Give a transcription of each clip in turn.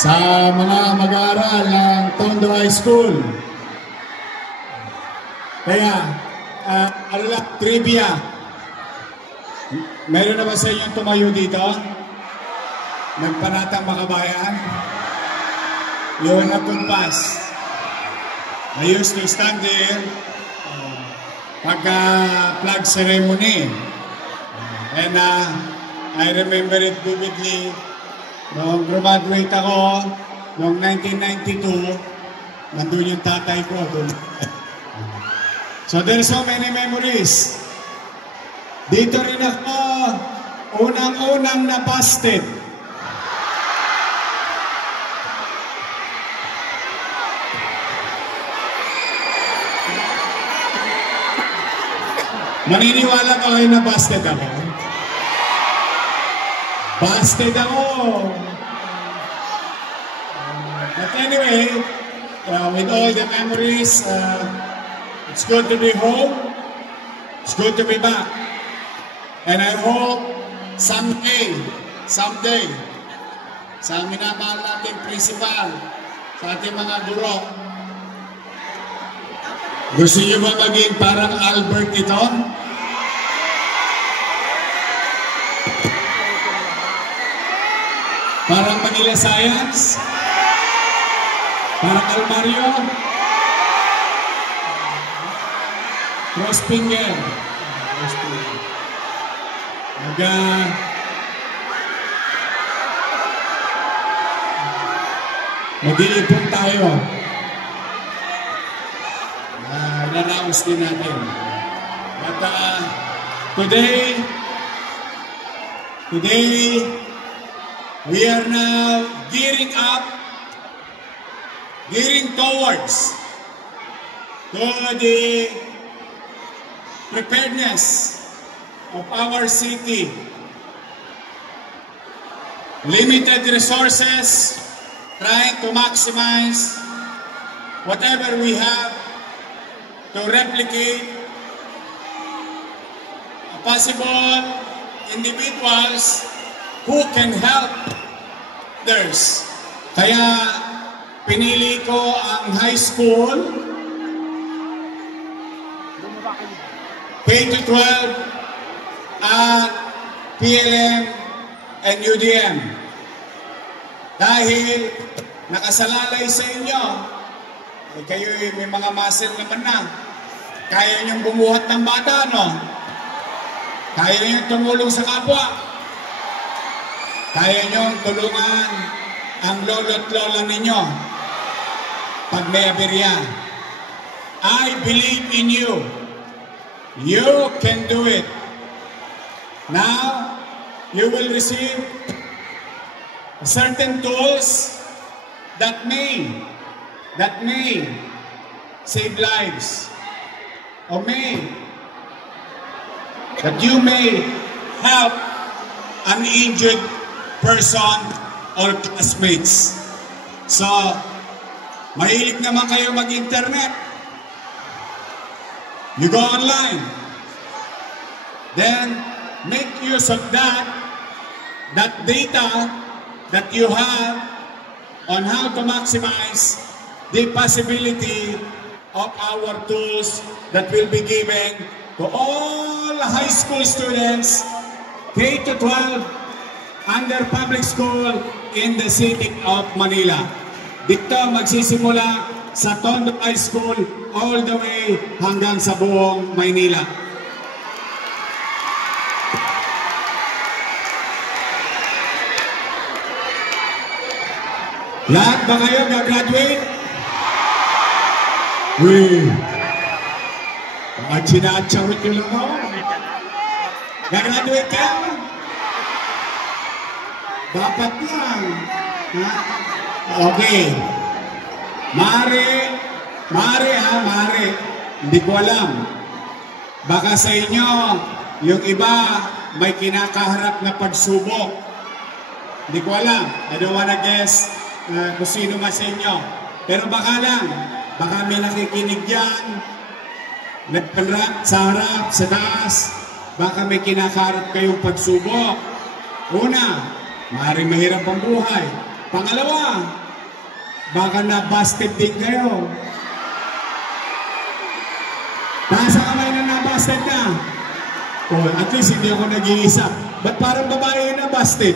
sa mga mag-aaral ng Tondo High School. Kaya, trivia. Meron na ba sa inyong tumayo dito? Nagpanatang makabayan? You will have to pass. I used to stand there pagka-flag ceremony. And I remember it vividly. Noong graduate ako, noong 1992, nandun yung tatay ko. So there's so many memories. Dito rin ako, unang-unang na-busted. Maniniwala ka kayo na busted ako? Busted ako! But anyway, with all the memories, it's good to be home. It's good to be back. And I hope someday, sa minamahal nating principal, sa ating mga guro, gusto niyo ba maging parang Albert ito? Parang Manila Science? Parang Almario? Crossfinger? Mag-iipon tayo. Nanaus din natin. But today, we are now gearing towards the preparedness of our city. Limited resources, trying to maximize whatever we have to replicate possible individuals who can help others. Kaya pinili ko ang high school, K-12 at PLM and UDM. Dahil nakasalalay sa inyo, kayo may mga muscle naman na. Kaya niyong bumuhat ng bata, no? Kaya niyong tumulong sa kapwa. Kaya niyong tulungan ang lolo't lola ninyo pag may aberya. I believe in you. You can do it. Now, you will receive certain tools that may save lives, or that you may help an injured person or classmates. So, mahilig naman kayo mag-internet. You go online. Then, make use of that data that you have on how to maximize the possibility of our tools that will be given to all high school students, K-12, under public school in the city of Manila. Dito magsisimula sa Tondo High School all the way hanggang sa buong Maynila. Lahat ba kayo gagraduate? Uy! At sinachawit nyo lang ako. Gagraduate ka? Dapat lang. Okay. Mare. Hindi ko alam. Baka sa inyo, yung iba may kinakaharap na pagsubok. Hindi ko alam. I don't wanna guess kung sino man sa inyo. Pero baka may nakikinig dyan, sa harap, sa taas, baka may kinakaharap kayong pagsubok. Una, maaaring mahirap ang buhay. Pangalawa, baka na-busted din kayo. Taas ang kamay na na-busted na. Oh, at least hindi ako nag-iisa. Ba't parang babae na busted?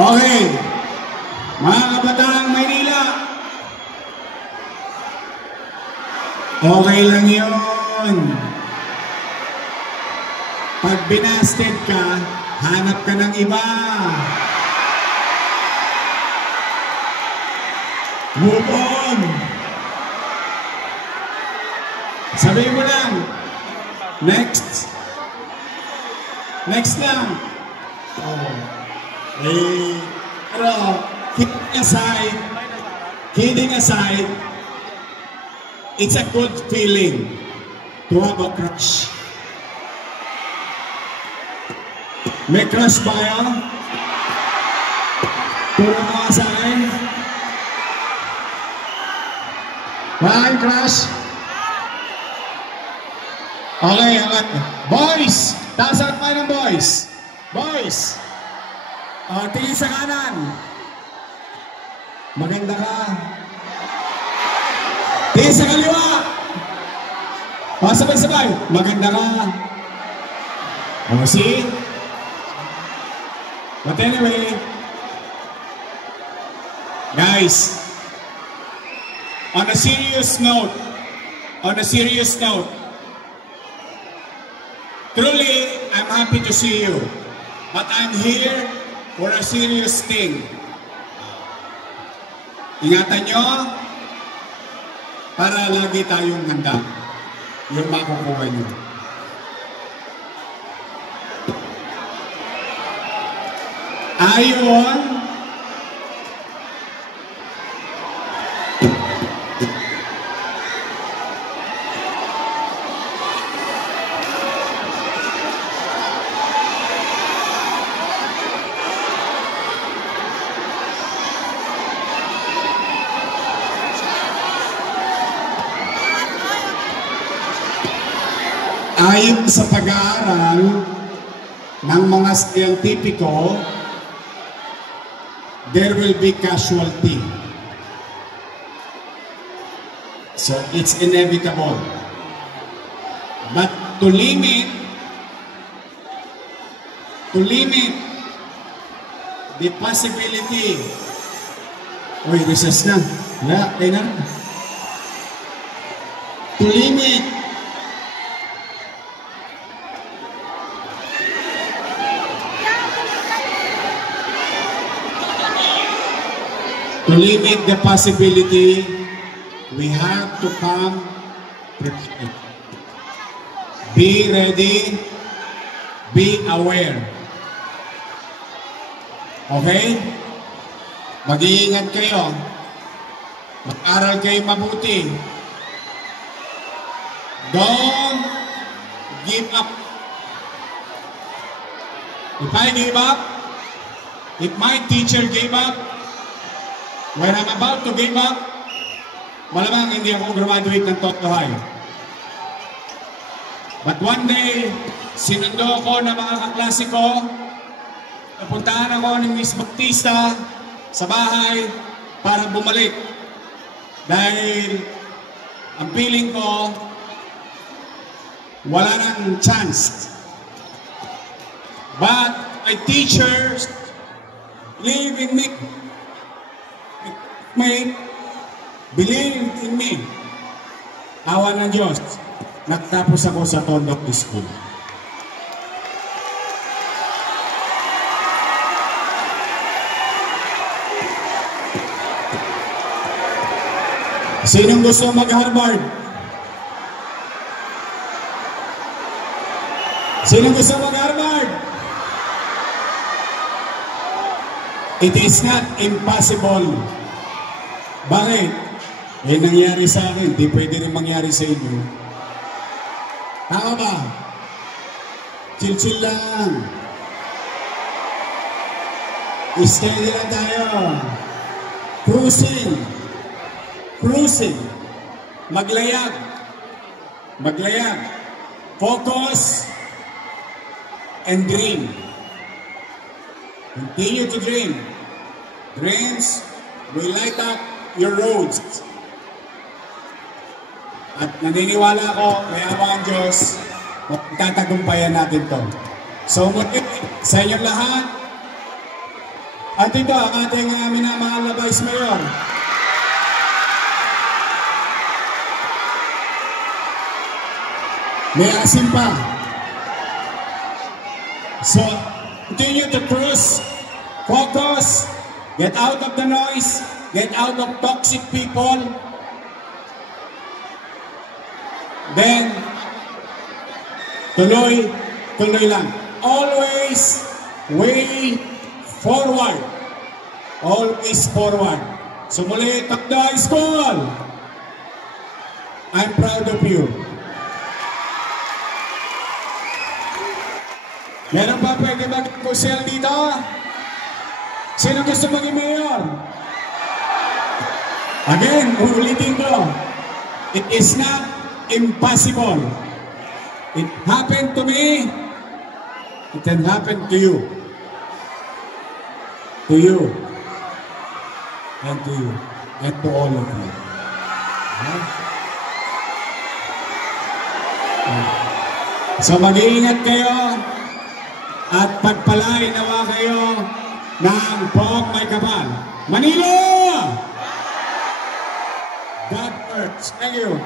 Okay. Mga kabataang Maynila. Okay lang yun. Pag binasted ka, hanap ka ng iba. Move on. Sabihin mo lang. Next. Next lang. Oh. Pero, kidding aside, it's a good feeling to have a crush. May crush ba yan? Puro mga sa akin? Wala crush? Okay, angat. Boys! Taas ang kamay ng boys! Boys! Tingin sa kanan. Maganda ka. Tingin sa kaliwa. Sabay-sabay. Maganda ka. See? But anyway, guys, on a serious note, truly, I'm happy to see you. But I'm here for a serious thing. Ingatan nyo para lagi tayong handa yung makukuha nyo. Ayon sa pag-aaral ng mga scientifico, there will be casualty. So it's inevitable. But to limit the possibility. Uy, recess na. Wala, kayo na. To limit the possibility, we have to come prepared. Be ready, be aware. Okay? Mag-iingat kayo. Mag-aral kayo mabuti. Don't give up. If I give up, if my teacher gave up, when I'm about to give up, malamang hindi ako graduate ng Toto High. But one day, sinundo ako ng mga kaklase ko, napuntahan ako ng Miss Bautista sa bahay para bumalik. Dahil ang feeling ko, wala nang chance. But my teachers believe in me. May believe in me. Awa ng Diyos, nagtapos ako sa Tondo School. Sinong gusto mag-Harvard? Sinong gusto mag-Harvard? It is not impossible. Bakit? Eh, nangyari sa akin, di pwede rin mangyari sa inyo. Tama ba? Chill-chill lang. Steady lang tayo. Cruising. Maglayag. Focus. and dream. Continue to dream. Dreams will light up your roads. At naniniwala ako, may awa ang Diyos, magtatagumpayan natin to. So muli, sa inyong lahat, at ito ang ating minamahal na Vice Mayor. May asim pa. So, continue to cruise, focus, get out of the noise, get out of toxic people. Then, tuloy lang. Always way forward. Always forward. So muli, Tacna High School, I'm proud of you. Meron ba pwede mag-kusel dito? Sino gusto maging mayor? Again, uulitin ko. It is not impossible. It happened to me. It can happen to you. To you. And to you. And to all of you. So mag-iingat kayo. At pagpalain nawa kayo ng buong may kapal. Manila! God first. Thank you.